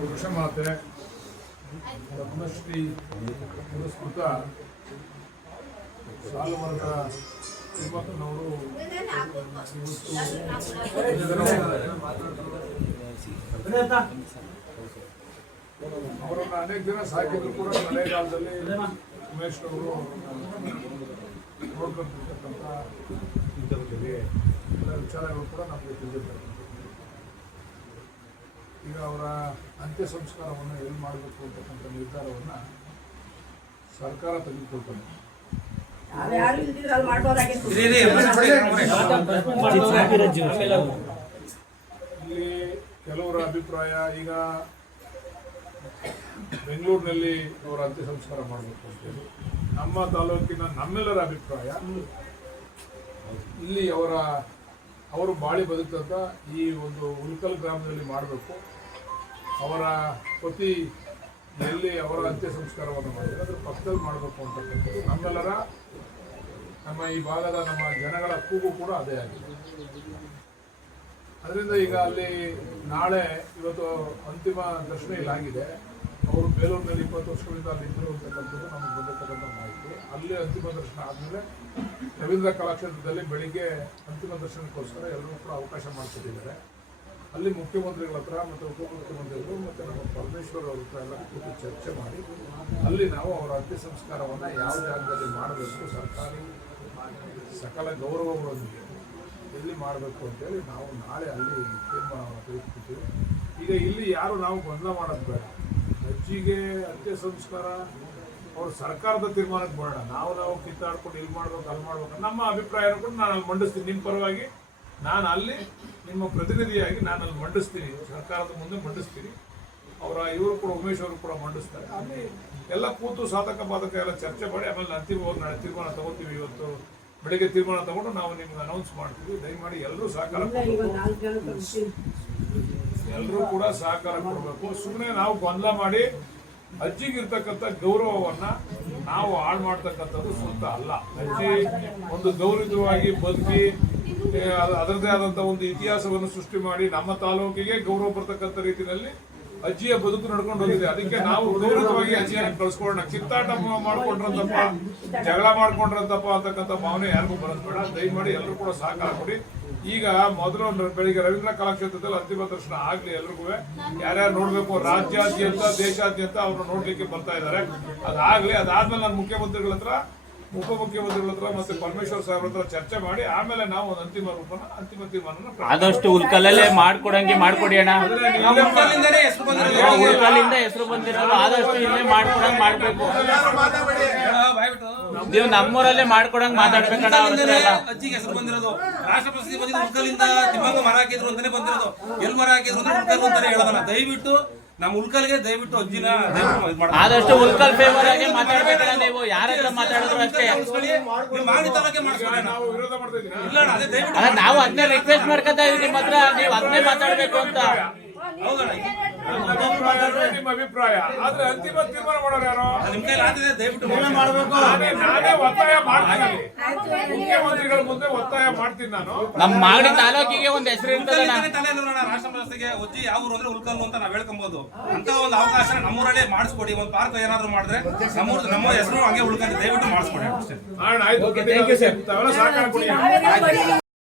ವೃಕ್ಷಮಾತೆ ಪದ್ಮಶ್ರೀ ಪುರಸ್ಕೃತ ಸಾಲುಮರದ ತಿಮ್ಮಕ್ಕನವರು ಅವರನ್ನು ಅನೇಕ ದಿನ ಸಾಕಿದ್ರು ಕೂಡ ಮಳೆಗಾಲದಲ್ಲಿ ಉಮೇಶ್ ಅವರು ನೋಡ್ಕೊಳ್ತಿರ್ತಕ್ಕಂಥ ವಿಚಾರಗಳು ಕೂಡ ನಮಗೆ ತಿಳಿದಿರ್ತಕ್ಕಂಥ. ಈಗ ಅವರ ಅಂತ್ಯ ಸಂಸ್ಕಾರವನ್ನು ಎಲ್ಲಿ ಮಾಡಬೇಕು ಅಂತಕ್ಕಂಥ ನಿರ್ಧಾರವನ್ನು ಸರ್ಕಾರ ತೆಗೆದುಕೊಳ್ತಾನೆ. ಇಲ್ಲಿ ಕೆಲವರ ಅಭಿಪ್ರಾಯ ಈಗ ಬೆಂಗಳೂರಿನಲ್ಲಿ ಅವರ ಅಂತ್ಯ ಸಂಸ್ಕಾರ ಮಾಡಬೇಕು ಅಂತೇಳಿ, ನಮ್ಮ ತಾಲೂಕಿನ ನಮ್ಮೆಲ್ಲರ ಅಭಿಪ್ರಾಯ ಇಲ್ಲಿ ಅವರು ಬಾಳಿ ಬದುಕಂತ ಈ ಒಂದು ಉಲ್ಕಲ್ ಗ್ರಾಮದಲ್ಲಿ ಮಾಡಬೇಕು. ಅವರ ಪತಿ ಎಲ್ಲಿ ಅವರ ಅಂತ್ಯ ಸಂಸ್ಕಾರವನ್ನು ಮಾಡಿದರೆ ಅದ್ರ ಪಕ್ಕದಲ್ಲಿ ಮಾಡಬೇಕು ಅಂತಕ್ಕಂಥದ್ದು ನಮ್ಮೆಲ್ಲರ, ನಮ್ಮ ಈ ಭಾಗದ ನಮ್ಮ ಜನಗಳ ಕೂಗು ಕೂಡ ಅದೇ ಆಗಿದೆ. ಅದರಿಂದ ಈಗ ಅಲ್ಲಿ ನಾಳೆ ಇವತ್ತು ಅಂತಿಮ ದರ್ಶನ ಇಲ್ಲಾಗಿದೆ. ಅವರು ಬೇಲೂರಿನಲ್ಲಿ 20 ವರ್ಷಗಳಿಂದ ಅಲ್ಲಿ ಇದ್ದರು ಅಂತಕ್ಕಂಥದ್ದು ನಮಗೆ ಬಂದಿರತಕ್ಕಂಥ ಮಾಹಿತಿ. ಅಲ್ಲಿ ಅಂತಿಮ ದರ್ಶನ ಆದಮೇಲೆ ರವೀಂದ್ರ ಕಲಾಕ್ಷೇತ್ರದಲ್ಲಿ ಬೆಳಿಗ್ಗೆ ಅಂತಿಮ ದರ್ಶನಕ್ಕೋಸ್ಕರ ಎಲ್ಲರೂ ಕೂಡ ಅವಕಾಶ ಮಾಡಿಕೊಟ್ಟಿದ್ದಾರೆ. ಅಲ್ಲಿ ಮುಖ್ಯಮಂತ್ರಿಗಳ ಹತ್ರ ಮತ್ತು ಉಪಮುಖ್ಯಮಂತ್ರಿಗಳು ಮತ್ತು ನಮ್ಮ ಪರಮೇಶ್ವರ್ ಅವ್ರ ಹತ್ರ ಎಲ್ಲ ಕೂತು ಚರ್ಚೆ ಮಾಡಿ ಅಲ್ಲಿ ನಾವು ಅವರ ಅಂತ್ಯ ಸಂಸ್ಕಾರವನ್ನು ಯಾವ ಜಾಗದಲ್ಲಿ ಮಾಡಬೇಕು, ಸರ್ಕಾರಿ ಸಕಲ ಗೌರವಗಳೊಂದಿಗೆ ಎಲ್ಲಿ ಮಾಡಬೇಕು ಅಂತೇಳಿ ನಾವು ನಾಳೆ ಅಲ್ಲಿ ತೀರ್ಮಾನವನ್ನು ತೆಗೆದುಕೊಳ್ತೀವಿ. ಈಗ ಇಲ್ಲಿ ಯಾರು ನಾವು ಗೊಂದಲ ಮಾಡೋದು ಬೇಡ. ಅಜ್ಜಿಗೆ ಅಂತ್ಯ ಸಂಸ್ಕಾರ ಅವರು ಸರ್ಕಾರದ ತೀರ್ಮಾನಕ್ಕೆ ಬರೋಣ. ನಾವು ಕಿತ್ತಾಡ್ಕೊಂಡು ಇಲ್ಲಿ ಮಾಡ್ಬೇಕು ಅಲ್ಲಿ ಮಾಡ್ಬೇಕು ನಮ್ಮ ಅಭಿಪ್ರಾಯ ಕೂಡ ನಾನು ಅಲ್ಲಿ ಮಂಡಿಸ್ತೀನಿ. ನಿಮ್ಮ ಪರವಾಗಿ ನಾನು ಅಲ್ಲಿ ನಿಮ್ಮ ಪ್ರತಿನಿಧಿಯಾಗಿ ನಾನು ಅಲ್ಲಿ ಮಂಡಿಸ್ತೀನಿ, ಸರ್ಕಾರದ ಮುಂದೆ ಮಂಡಿಸ್ತೀನಿ. ಇವರು ಕೂಡ ಉಮೇಶ್ ಅವರು ಕೂಡ ಮಂಡಿಸ್ತಾರೆ. ಅಲ್ಲಿ ಎಲ್ಲ ಕೂತು ಸಾಧಕ ಬಾಧಕ ಎಲ್ಲ ಚರ್ಚೆ ಮಾಡಿ ಆಮೇಲೆ ಅಂತಿಮವಾಗಿ ನಾಳೆ ತೀರ್ಮಾನ ತಗೋತೀವಿ. ಇವತ್ತು ಬೆಳಿಗ್ಗೆ ತೀರ್ಮಾನ ತಗೊಂಡು ನಾವು ನಿಮ್ಗೆ ಅನೌನ್ಸ್ ಮಾಡ್ತೀವಿ. ದಯಮಾಡಿ ಎಲ್ಲರೂ ಸಹಕಾರ ಎಲ್ಲರೂ ಕೂಡ ಸಹಕಾರ ಕೊಡಬೇಕು. ಸುಮ್ಮನೆ ನಾವು ಗೊಂದಲ ಮಾಡಿ ಅಜ್ಜಿಗಿರ್ತಕ್ಕಂಥ ಗೌರವವನ್ನ ನಾವು ಹಾಳು ಮಾಡ್ತಕ್ಕಂಥದ್ದು ಸೂಕ್ತ ಅಲ್ಲ. ಅಜ್ಜಿ ಒಂದು ಗೌರವವಾಗಿ ಬದುಕಿ ಅದರದೇ ಆದಂತಹ ಒಂದು ಇತಿಹಾಸವನ್ನು ಸೃಷ್ಟಿ ಮಾಡಿ ನಮ್ಮ ತಾಲೂಕಿಗೆ ಗೌರವ ಬರ್ತಕ್ಕಂಥ ರೀತಿಯಲ್ಲಿ ಅಜ್ಜಿಯ ಬದುಕು ನಡ್ಕೊಂಡು ಹೋಗಿದೆ. ಅದಕ್ಕೆ ನಾವು ಗೌರವವಾಗಿ ಅಜ್ಜಿಯನ್ನು ಕಳ್ಸ್ಕೊಳ್ಳೋಣ. ಕಿತ್ತಾಟ ಮಾಡ್ಕೊಂಡ್ರಂತಪ್ಪ, ಜಗಳ ಮಾಡ್ಕೊಂಡ್ರಂತಪ್ಪ ಅಂತಕ್ಕಂಥ ಭಾವನೆ ಯಾರಿಗೂ ಬರೋದು ಬೇಡ. ದಯಮಾಡಿ ಎಲ್ಲರೂ ಕೂಡ ಸಹಕಾರ ಕೊಡಿ. ಈಗ ಮೊದಲು ಬೆಳಿಗ್ಗೆ ರವೀಂದ್ರ ಕಲಾಕ್ಷೇತ್ರದಲ್ಲಿ ಅಂತಿಮ ದರ್ಶನ ಆಗ್ಲಿ. ಎಲ್ರಿಗೂ ಯಾರ್ಯಾರು ನೋಡ್ಬೇಕು, ರಾಜ್ಯಾದ್ಯಂತ ದೇಶಾದ್ಯಂತ ಅವ್ರನ್ನ ನೋಡ್ಲಿಕ್ಕೆ ಬರ್ತಾ ಇದ್ದಾರೆ. ಅದಾಗ್ಲಿ. ಅದಾದ್ಮೇಲೆ ನಾನು ಮುಖ್ಯಮಂತ್ರಿಗಳ ಹತ್ರ, ಉಪಮುಖ್ಯಮಂತ್ರಿಗಳ ಹತ್ರ ಮತ್ತೆ ಪರಮೇಶ್ವರ್ ಸಾಹೇಬ್ರ ಹತ್ರ ಚರ್ಚೆ ಮಾಡಿ ಆಮೇಲೆ ನಾವು ಒಂದು ಅಂತಿಮ ತೀರ್ಮಾನ ಆದಷ್ಟು ಉಲ್ಕಲ್ಲೇ ಮಾಡ್ಕೊಡಂಗೆ ಮಾಡ್ಕೊಡಿ ಅಣ್ಣ. ಉಲ್ಕಲ್ಲಿಂದ ಹೆಸರು ಬಂದಿರೋದು ಆದಷ್ಟು ಇಲ್ಲೇ ಮಾಡ್ಕೊಡಂಗ್ ಮಾಡ್ಬೇಕು. ನೀವು ನಮ್ಮೂರಲ್ಲೇ ಮಾಡ್ಕೊಡಂಗ್ ಮಾತಾಡ್ಬೇಕಣ್ಣ. ಅಜ್ಜಿಗೆ ಹೆಸರು ಬಂದಿರೋದು ರಾಷ್ಟ್ರ ಪ್ರಶಸ್ತಿ ಬಂದಿದ್ದು ಉಲ್ಕಲ್ಲಿಂದ. ತಿಮ್ಮಂಗ ಮರ ಹಾಕಿದ್ರು ಅಂತಾನೆ ಬಂದಿರೋದು. ಎಲ್ಲಿ ಮರ ಹಾಕಿದ್ರು ಅಂದ್ರೆ ಉಲ್ಕಲ್ ಅಂತಾನೆ ಹೇಳೋದನ್ನ. ದಯವಿಟ್ಟು ನಮ್ಮ ಉಲ್ಕಲ್ಗೆ ದಯವಿಟ್ಟು ಅಜ್ಜಿನ ಆದಷ್ಟು ಉಲ್ಕಲ್ ಫೇವರ್ ಆಗಿ ಮಾತಾಡ್ಬೇಕಲ್ಲ. ನೀವು ಯಾರೆಲ್ಲ ಮಾತಾಡಿದ್ರು ಅಷ್ಟೇ. ಮಾಗಡಿ ತಾಲೂಕೆ ಮಾಡಿಸ್ಕೊಳ್ಳಿ. ನಾವು ವಿರೋಧ ಮಾಡ್ತಾ ಇದ್ದೀವಿ. ಇಲ್ಲ ಅದೇ ದಯವಿಟ್ಟು ನಾವು ಅದನ್ನೇ ರಿಕ್ವೆಸ್ಟ್ ಮಾಡ್ಕೊತಾ ಇದೀವಿ ನಿಮ್ಮ ಹತ್ರ. ನೀವು ಅದನ್ನೇ ಮಾತಾಡ್ಬೇಕು ಅಂತ. ನಿಮ್ಮ ಅಭಿಪ್ರಾಯ ಆದ್ರೆ ಅಂತಿಮ ತೀರ್ಮಾನ ಮಾಡೋರು ಯಾರು? ನಿಮ್ ಕೈಲಿ ಆಗ್ತಿದೆ. ದಯವಿಟ್ಟು ಮಾಡಬೇಕು. ನಾನೇ ಒತ್ತಾಯ ಮಾಡ್ತೀನಿ. ಮುಖ್ಯಮಂತ್ರಿಗಳ ಮುಂದೆ ಒತ್ತಾಯ ಮಾಡ್ತೀನಿ. ನಾನು ನಮ್ಮ ಮಾಗಡಿ ತಾಲೂಕಿಗೆ ಒಂದು ಹೆಸರು ಇರ್ತದೆ. ರಾಷ್ಟ್ರ ಪ್ರಶಸ್ತಿಗೆ ಅಜ್ಜಿ ಯಾವ ಊರು ಅಂದ್ರೆ ಉಲ್ಕಲ್ಲು ಅಂತ ನಾವ್ ಹೇಳ್ಕೊಬಹುದು. ಅಂತ ಒಂದು ಅವಕಾಶ ನಮ್ಮೂರಲ್ಲೇ ಮಾಡಿಸ್ಕೊಡಿ. ಒಂದು ಪಾರ್ಕ್ ಏನಾದ್ರು ಮಾಡಿದ್ರೆ ನಮ್ಮ ಹೆಸರು ಹಂಗೆ ಉಳ್ಕೊಂಡು ದಯವಿಟ್ಟು ಮಾಡಿಸ್ಕೊಡಿ. ಆಯ್ತು. ಸಹಕಾರ ಕೊಡಿ.